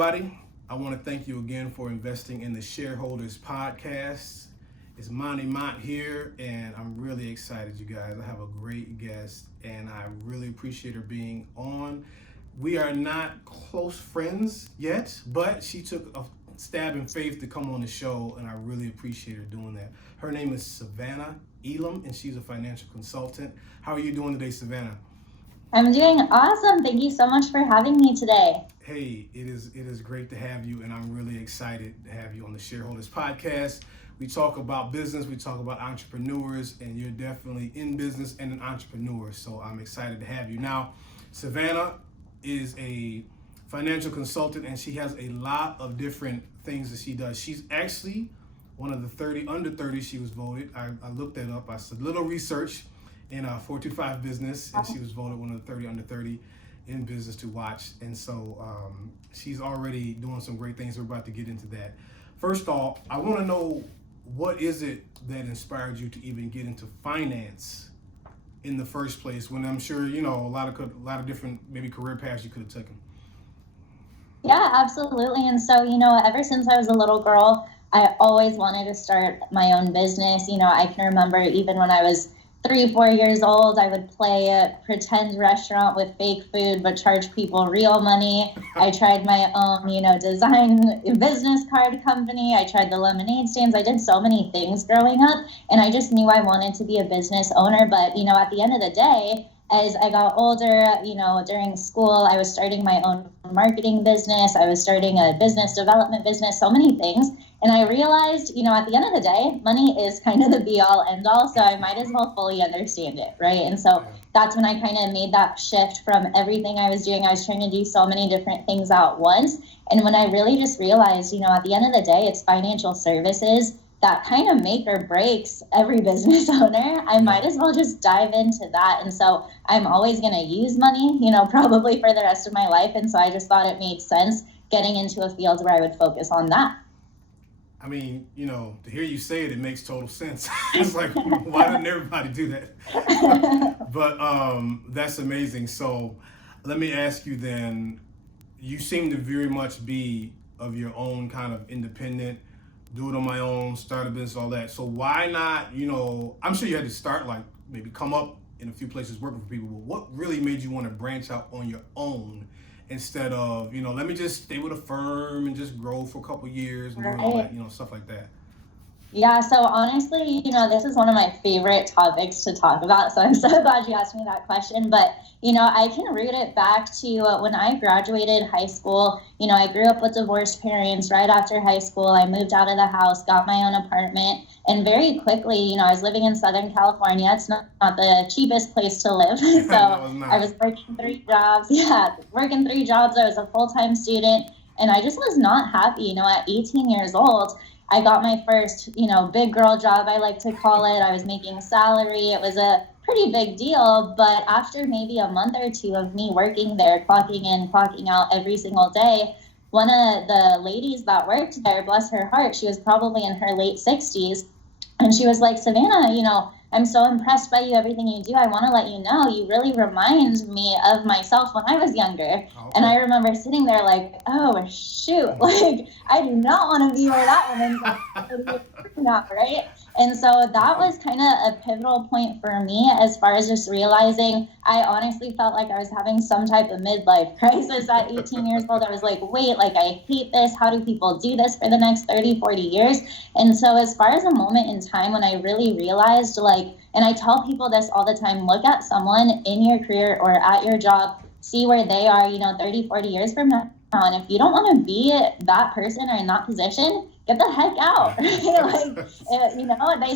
everybody. I want to thank you again for investing in the Shareholders podcast. It's Monty Mont here, and I'm really excited, you guys. I have a great guest, and I really appreciate her being on. We are not close friends yet, but she took a stab in faith to come on the show, and I really appreciate her doing that. Her name is Savannah Elam, and she's a financial consultant. How are you doing today, Savannah? I'm doing awesome. Thank you so much for having me today. Hey, it is great to have you, and I'm really excited to have you on the Shareholders podcast. We talk about business, we talk about entrepreneurs, and you're definitely in business and an entrepreneur, so I'm excited to have you. Now, Savannah is a financial consultant, and she has a lot of different things that she does. She's actually one of the under 30 she was voted. I looked that up. I did a little research in 425 Business, and she was voted one of the 30 under 30 in business to watch. And so she's already doing some great things. We're about to get into that. First off, I want to know, what is it that inspired you to even get into finance in the first place, when I'm sure, you know, a lot of different maybe career paths you could have taken? Yeah, absolutely. And so, ever since I was a little girl, I always wanted to start my own business. I can remember even when I was 3-4 years old, I would play a pretend restaurant with fake food, but charge people real money. I tried my own, design business card company. I tried the lemonade stands. I did so many things growing up, and I just knew I wanted to be a business owner. But, at the end of the day, as I got older, during school, I was starting my own marketing business. I was starting a business development business, so many things. And I realized, at the end of the day, money is kind of the be all end all. So I might as well fully understand it, right? And so that's when I kind of made that shift from everything I was doing. I was trying to do so many different things at once. And when I really just realized, at the end of the day, it's financial services that kind of make or breaks every business owner. I might as well just dive into that. And so I'm always going to use money, probably for the rest of my life. And so I just thought it made sense getting into a field where I would focus on that. I mean, to hear you say it, it makes total sense. It's like, why didn't everybody do that? But that's amazing. So let me ask you then, you seem to very much be of your own kind of independent, do it on my own, start a business, all that. So why not, I'm sure you had to start, like, maybe come up in a few places working for people, but what really made you want to branch out on your own instead of, let me just stay with a firm and just grow for a couple years and doing all that, stuff like that? Yeah, so honestly, this is one of my favorite topics to talk about. So I'm so glad you asked me that question. But, I can root it back to when I graduated high school. I grew up with divorced parents. Right after high school, I moved out of the house, got my own apartment. And very quickly, I was living in Southern California. It's not the cheapest place to live. So I was working 3 jobs. Yeah, working 3 jobs. I was a full-time student. And I just was not happy. At 18 years old, I got my first, big girl job, I like to call it. I was making salary. It was a pretty big deal. But after maybe a month or 2 of me working there, clocking in, clocking out every single day, one of the ladies that worked there, bless her heart, she was probably in her late 60s. And she was like, Savannah, I'm so impressed by you, everything you do. I want to let you know, you really remind me of myself when I was younger. Okay. And I remember sitting there like, oh, shoot, like, I do not want to be where that woman's not, right? And so that was kind of a pivotal point for me as far as just realizing I honestly felt like I was having some type of midlife crisis at 18 years old. I was like, wait, like, I hate this. How do people do this for the next 30, 40 years? And so as far as a moment in time when I really realized, like, and I tell people this all the time, look at someone in your career or at your job, see where they are, 30, 40 years from now. And if you don't want to be that person or in that position, get the heck out. They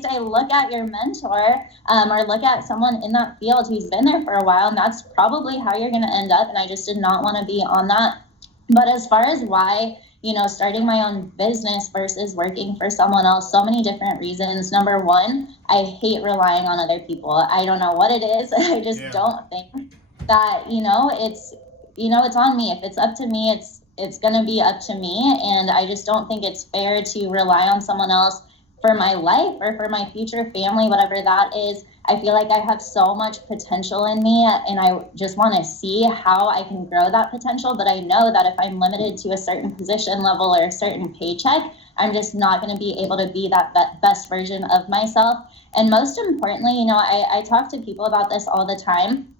say look at your mentor or look at someone in that field who's been there for a while, and that's probably how you're going to end up. And I just did not want to be on that. But as far as why, starting my own business versus working for someone else, so many different reasons. Number one, I hate relying on other people. I don't know what it is. I just don't think that, it's on me. If it's up to me, it's going to be up to me. And I just don't think it's fair to rely on someone else for my life or for my future family, whatever that is. I feel like I have so much potential in me, and I just want to see how I can grow that potential. But I know that if I'm limited to a certain position level or a certain paycheck, I'm just not going to be able to be that best version of myself. And most importantly, I talk to people about this all the time.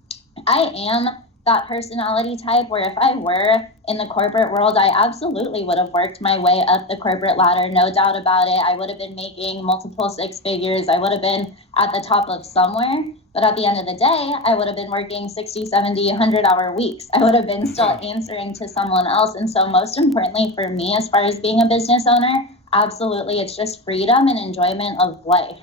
I am that personality type where if I were in the corporate world, I absolutely would have worked my way up the corporate ladder, no doubt about it. I would have been making multiple six figures. I would have been at the top of somewhere. But at the end of the day, I would have been working 60, 70, 100-hour weeks. I would have been still answering to someone else. And so most importantly for me, as far as being a business owner, absolutely, it's just freedom and enjoyment of life.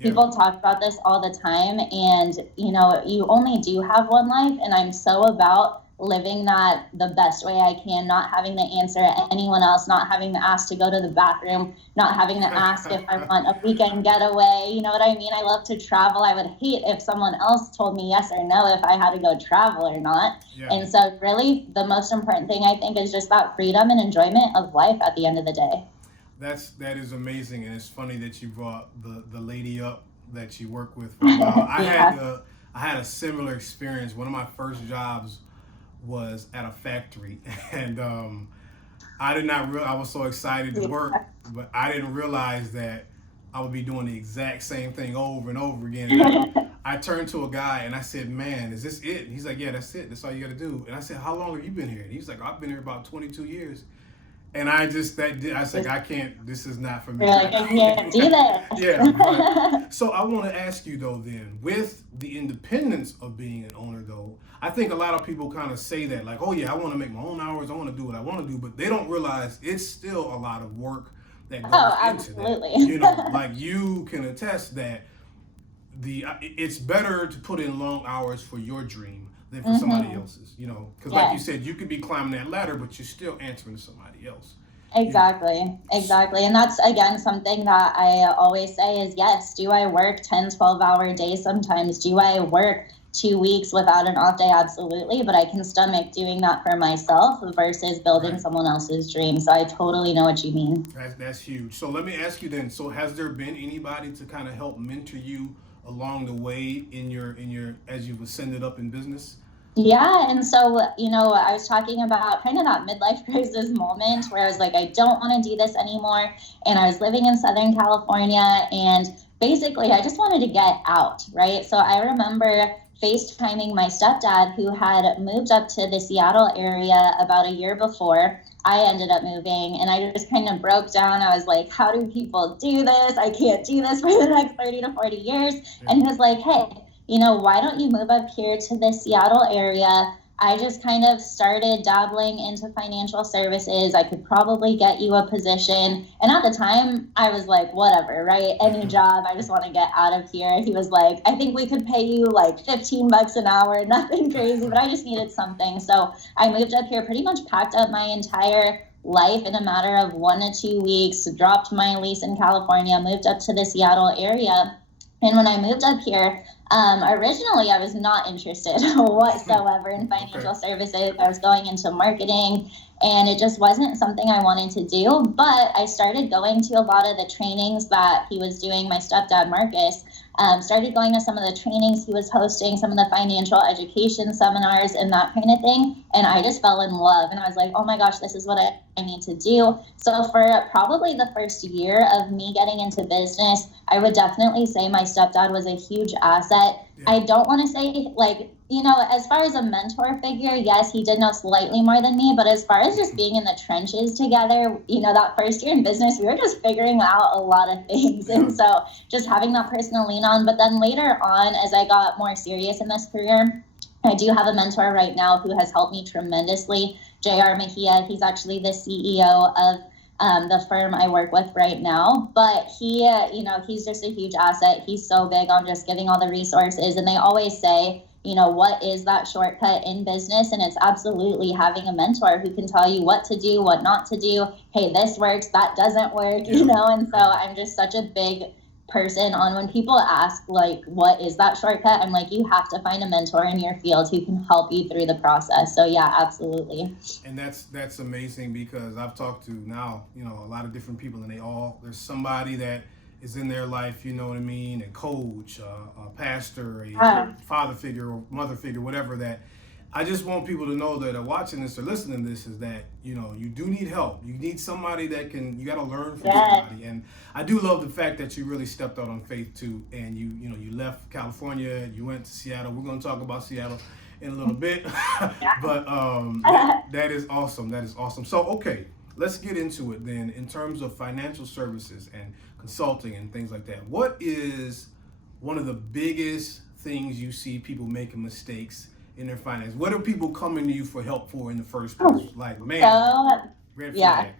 People talk about this all the time, and you only do have one life, and I'm so about living that the best way I can, not having to answer anyone else, not having to ask to go to the bathroom, not having to ask if I want a weekend getaway. You know what I mean? I love to travel. I would hate if someone else told me yes or no if I had to go travel or not. Yeah. And so really the most important thing I think is just that freedom and enjoyment of life at the end of the day. That is amazing, and it's funny that you brought the lady up that you work with for a while. I had a similar experience. One of my first jobs was at a factory, and I did not I was so excited to work, but I didn't realize that I would be doing the exact same thing over and over again. And I turned to a guy and I said, "Man, is this it?" And he's like, "Yeah, that's it. That's all you got to do." And I said, "How long have you been here?" And he's like, "I've been here about 22 years." And I was like, I can't, this is not for me. You're like, I can't do that. Yeah. Right. So I want to ask you though, then, with the independence of being an owner though, I think a lot of people kind of say that like, oh yeah, I want to make my own hours. I want to do what I want to do, but they don't realize it's still a lot of work that goes into that. Like you can attest that it's better to put in long hours for your dream than for somebody else's, because like you said, you could be climbing that ladder, but you're still answering to somebody else. Exactly. And that's, again, something that I always say is, yes, do I work 10, 12-hour days sometimes? Do I work 2 weeks without an off day? Absolutely. But I can stomach doing that for myself versus building someone else's dream. So I totally know what you mean. That's huge. So let me ask you then, so has there been anybody to kind of help mentor you along the way in your as you've ascended up in business? Yeah. And so, I was talking about kind of that midlife crisis moment where I was like, I don't want to do this anymore. And I was living in Southern California, and basically I just wanted to get out, right? So I remember FaceTiming my stepdad, who had moved up to the Seattle area about a year before I ended up moving, and I just kind of broke down. I was like, how do people do this? I can't do this for the next 30 to 40 years. And he was like, hey, why don't you move up here to the Seattle area? I just kind of started dabbling into financial services. I could probably get you a position. And at the time, I was like, whatever, right? Any job. I just want to get out of here. He was like, I think we could pay you like $15 an hour, nothing crazy, but I just needed something. So I moved up here, pretty much packed up my entire life in a matter of 1 to 2 weeks, dropped my lease in California, moved up to the Seattle area. And when I moved up here, originally I was not interested whatsoever in financial services. I was going into marketing, and it just wasn't something I wanted to do. But I started going to a lot of the trainings that he was doing, my stepdad, Marcus. Started going to some of the trainings he was hosting, some of the financial education seminars and that kind of thing. And I just fell in love. And I was like, oh my gosh, this is what I need to do. So for probably the first year of me getting into business, I would definitely say my stepdad was a huge asset. Yeah. I don't want to say as far as a mentor figure, yes, he did know slightly more than me. But as far as just being in the trenches together, that first year in business, we were just figuring out a lot of things. And so just having that person to lean on. But then later on, as I got more serious in this career, I do have a mentor right now who has helped me tremendously, J.R. Mejia. He's actually the CEO of the firm I work with right now. But he, he's just a huge asset. He's so big on just giving all the resources. And they always say, what is that shortcut in business? And it's absolutely having a mentor who can tell you what to do, what not to do. Hey, this works, that doesn't work, And so I'm just such a big person on when people ask, like, what is that shortcut? I'm like, you have to find a mentor in your field who can help you through the process. So yeah, absolutely. And that's amazing, because I've talked to now, a lot of different people, and there's somebody that is in their life, you know what I mean, a coach, a pastor, Uh, a father figure or mother figure, whatever that. I just want people to know that are watching this or listening to this is that, you know, you do need help. You need somebody that can, you got to learn from yes. somebody. And I do love the fact that you really stepped out on faith too. And you know, you left California, you went to Seattle. We're going to talk about Seattle in a little bit. But that is awesome. That is awesome. So, okay, let's get into it then in terms of financial services and consulting and things like that. What is one of the biggest things you see people making mistakes in their finance? What are people coming to you for help for in the first place? Like, man, So, red yeah, flag.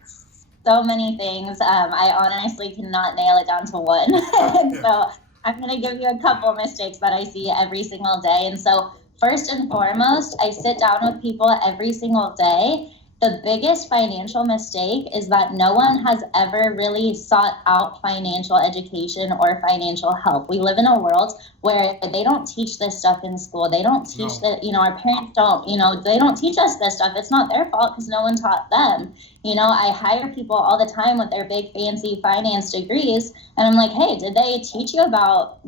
so many things. I honestly cannot nail it down to one. And Yeah. so I'm going to give you a couple mistakes that I see every single day. And so, first and foremost, I sit down with people every single day. The biggest financial mistake is that no one has ever really sought out financial education or financial help. We live in a world where they don't teach this stuff in school. They don't teach No. that, our parents don't, they don't teach us this stuff. It's not their fault because no one taught them. I hire people all the time with their big fancy finance degrees, and I'm like, hey, did they teach you about,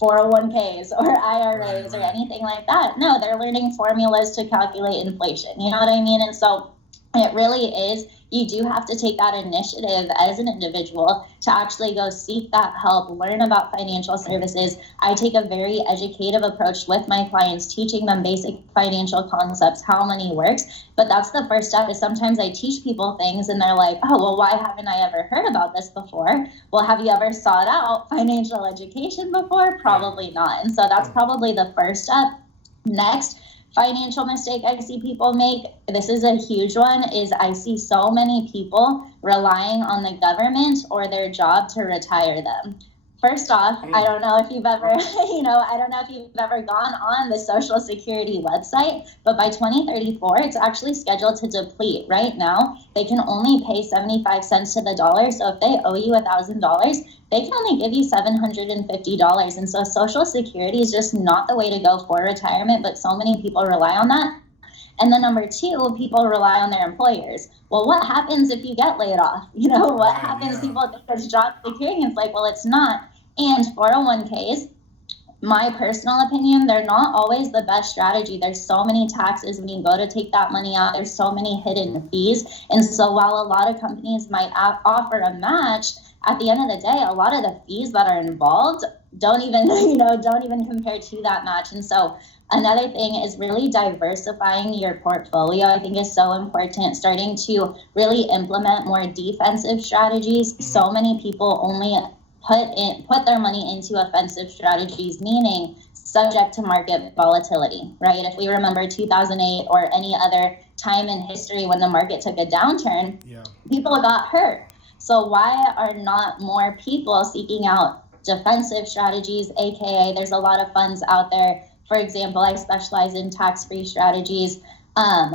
401ks or IRAs or anything like that? No, they're learning formulas to calculate inflation. You know what I mean? And so it really is, you do have to take that initiative as an individual to actually go seek that help, learn about financial services. I take a very educative approach with my clients, teaching them basic financial concepts, how money works. But that's the first step. Is sometimes I teach people things and they're like, oh, well, why haven't I ever heard about this before? Well, have you ever sought out financial education before? Probably not. And so that's probably the first step. Next, financial mistake I see people make, this is a huge one, is I see so many people relying on the government or their job to retire them. First off, I don't know if you've ever, I don't know if you've ever gone on the Social Security website, but by 2034, it's actually scheduled to deplete. Right now, they can only pay 75 cents to the dollar. So if they owe you $1,000, they can only give you $750. And so Social Security is just not the way to go for retirement, but so many people rely on that. And then number two, people rely on their employers. Well, what happens if you get laid off? What happens? Yeah. People think it's job security. It's like, well, it's not. And 401ks, my personal opinion, they're not always the best strategy. There's so many taxes when you go to take that money out. There's so many hidden fees. And so while a lot of companies might offer a match, at the end of the day, a lot of the fees that are involved don't even, don't even compare to that match. And so another thing is really diversifying your portfolio. I think is so important, starting to really implement more defensive strategies. Mm-hmm. So many people only put their money into offensive strategies, meaning subject to market volatility, right? If we remember 2008 or any other time in history when the market took a downturn, people got hurt. So why are not more people seeking out defensive strategies, aka there's a lot of funds out there. For example, I specialize in tax-free strategies,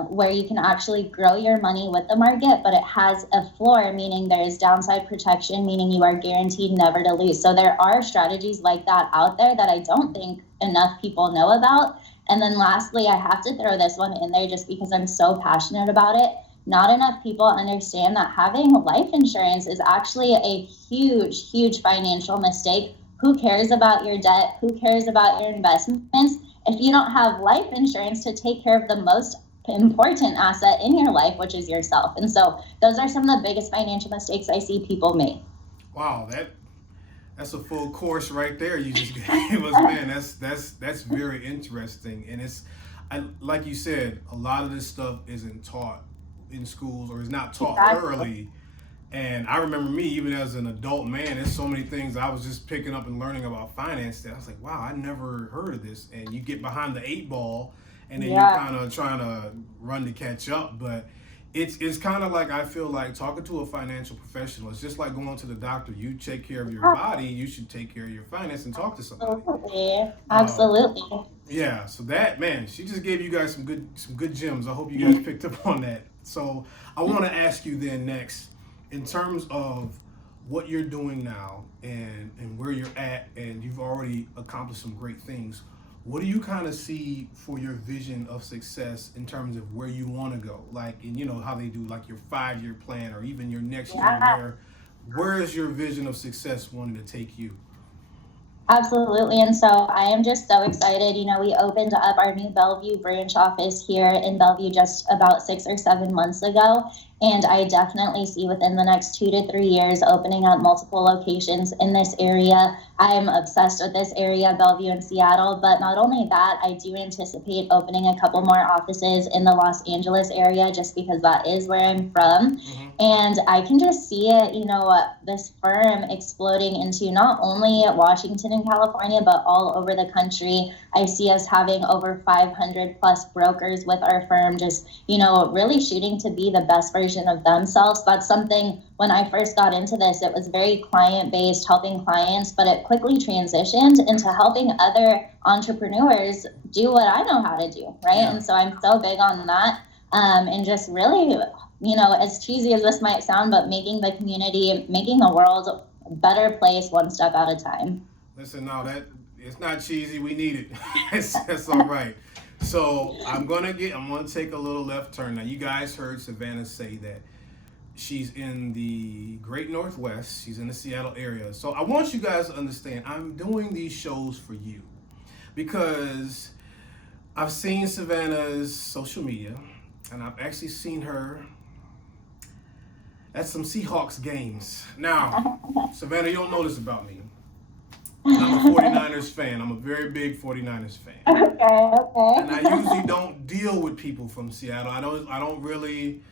where you can actually grow your money with the market, but it has a floor, meaning there is downside protection, meaning you are guaranteed never to lose. So there are strategies like that out there that I don't think enough people know about. And then lastly, I have to throw this one in there just because I'm so passionate about it. Not enough people understand that having life insurance is actually a huge, huge financial mistake. Who cares about your debt? Who cares about your investments? If you don't have life insurance to take care of the most important asset in your life, which is yourself. And so those are some of the biggest financial mistakes I see people make. Wow, that's a full course right there. You just gave us, man. That's very interesting, and like you said, a lot of this stuff isn't taught in schools or is not taught thoroughly. And I remember me, even as an adult man, there's so many things I was just picking up and learning about finance that I was like, wow, I never heard of this. And you get behind the 8 ball, and then you're kind of trying to run to catch up. But it's kind of like, I feel like talking to a financial professional, it's just like going to the doctor. You take care of your body, you should take care of your finance and talk to somebody. Absolutely. Yeah, so that, man, she just gave you guys some good gems. I hope you guys picked up on that. So I want to ask you then next, in terms of what you're doing now and where you're at, and you've already accomplished some great things, what do you kind of see for your vision of success in terms of where you want to go? Like, and how they do like your 5-year plan or even your next year, where is your vision of success wanting to take you? Absolutely. And so I am just so excited. You know, we opened up our new Bellevue branch office here in Bellevue just about 6 or 7 months ago. And I definitely see within the next 2 to 3 years opening up multiple locations in this area. I'm obsessed with this area, Bellevue and Seattle. But not only that, I do anticipate opening a couple more offices in the Los Angeles area just because that is where I'm from. Mm-hmm. And I can just see it, this firm exploding into not only Washington and California, but all over the country. I see us having over 500 plus brokers with our firm, just, really shooting to be the best version of themselves. That's something when I first got into this, it was very client based, helping clients, but it quickly transitioned into helping other entrepreneurs do what I know how to do, right? Yeah. And so I'm so big on that. And just really, as cheesy as this might sound, but making the community, making the world a better place one step at a time. Listen, no, that it's not cheesy. We need it. That's all right. So I'm gonna take a little left turn. Now you guys heard Savannah say that she's in the Great Northwest. She's in the Seattle area. So I want you guys to understand. I'm doing these shows for you because I've seen Savannah's social media, and I've actually seen her at some Seahawks games. Now, Savannah, you don't know this about me. I'm a 49ers fan. I'm a very big 49ers fan. Okay. And I usually don't deal with people from Seattle. I don't really,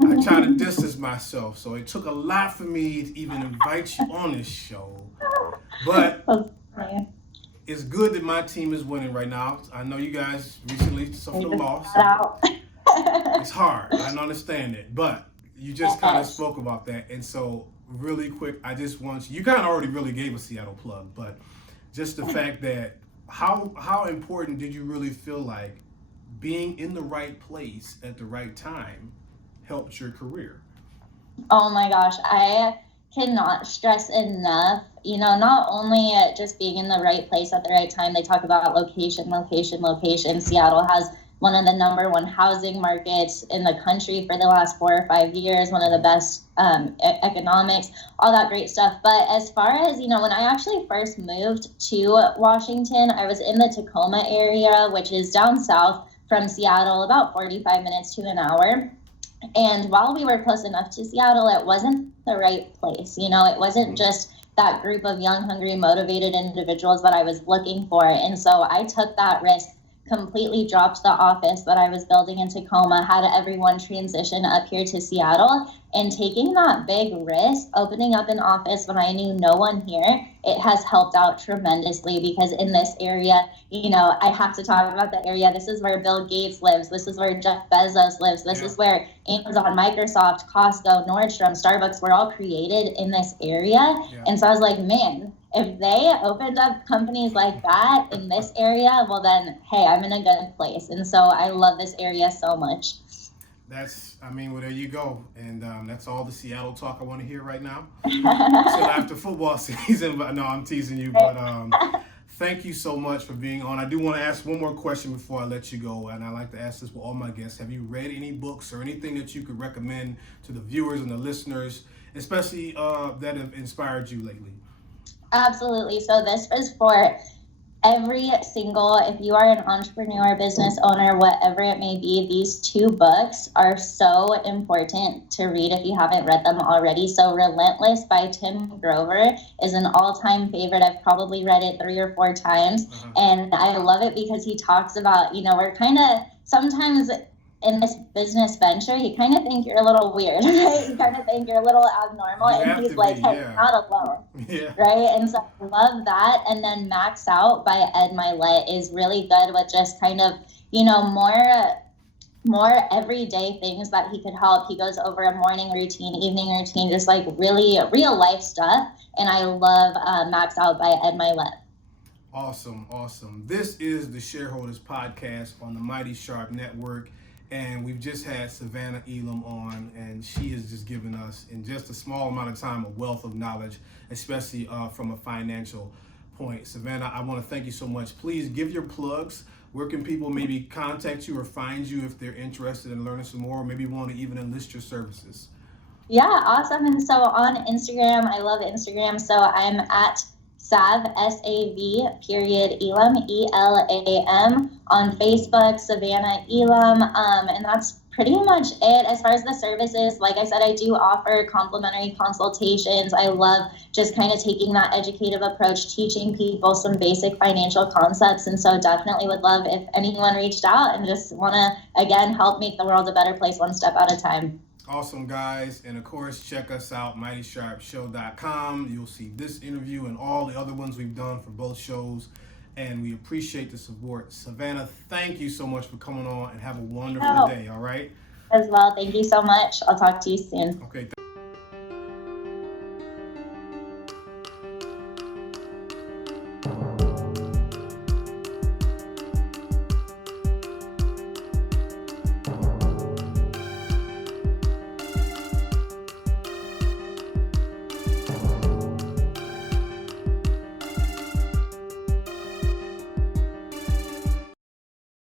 I try to distance myself. So it took a lot for me to even invite you on this show. But it's good that my team is winning right now. I know you guys recently suffered a loss. It's hard. I understand it. But you just kind of spoke about that. And so really quick, I just want you kind of already really gave a Seattle plug, but just the fact that how important did you really feel like being in the right place at the right time helped your career? Oh my gosh, I cannot stress enough, not only just being in the right place at the right time. They talk about location, location, location. Seattle has one of the number one housing markets in the country for the last 4 or 5 years, one of the best economics, all that great stuff. But as far as, when I actually first moved to Washington, I was in the Tacoma area, which is down south from Seattle, about 45 minutes to an hour. And while we were close enough to Seattle, it wasn't the right place. It wasn't just that group of young, hungry, motivated individuals that I was looking for. And so I took that risk, completely dropped the office that I was building in Tacoma, had everyone transition up here to Seattle, and taking that big risk, opening up an office when I knew no one here, it has helped out tremendously because in this area, I have to talk about the area. This is where Bill Gates lives. This is where Jeff Bezos lives. This is where Amazon, Microsoft, Costco, Nordstrom, Starbucks were all created in this area. Yeah. And so I was like, man, if they opened up companies like that in this area, well then, hey, I'm in a good place. And so I love this area so much. Well, there you go. And that's all the Seattle talk I want to hear right now. Until after football season. But no, I'm teasing you. But thank you so much for being on. I do want to ask one more question before I let you go. And I like to ask this with all my guests. Have you read any books or anything that you could recommend to the viewers and the listeners, especially that have inspired you lately? Absolutely. So this is for every single, if you are an entrepreneur, business owner, whatever it may be, these 2 books are so important to read if you haven't read them already. So Relentless by Tim Grover is an all-time favorite. I've probably read it 3 or 4 times. And I love it because he talks about, we're kind of sometimes in this business venture, you kind of think you're a little weird, right? You kind of think you're a little abnormal, and he's like, hey, you're not alone, right? And so I love that. And then Max Out by Ed Milet is really good with just kind of, more everyday things that he could help. He goes over a morning routine, evening routine, just like really real life stuff. And I love Max Out by Ed Milet. Awesome. This is the Shareholders podcast on the Mighty Sharp Network. And we've just had Savannah Elam on, and she has just given us, in just a small amount of time, a wealth of knowledge, especially from a financial point. Savannah, I want to thank you so much. Please give your plugs. Where can people maybe contact you or find you if they're interested in learning some more, or maybe want to even enlist your services? Yeah, awesome. And so on Instagram, I love Instagram. So I'm at Sav, S-A-V, period, Elam, E-L-A-M. On Facebook, Savannah Elam. And that's pretty much it. As far as the services, like I said, I do offer complimentary consultations. I love just kind of taking that educative approach, teaching people some basic financial concepts. And so definitely would love if anyone reached out and just want to, again, help make the world a better place one step at a time. Awesome, guys. And of course, check us out, mightysharpshow.com. You'll see this interview and all the other ones we've done for both shows. And we appreciate the support. Savannah, thank you so much for coming on, and have a wonderful day, all right? As well. Thank you so much. I'll talk to you soon. Okay.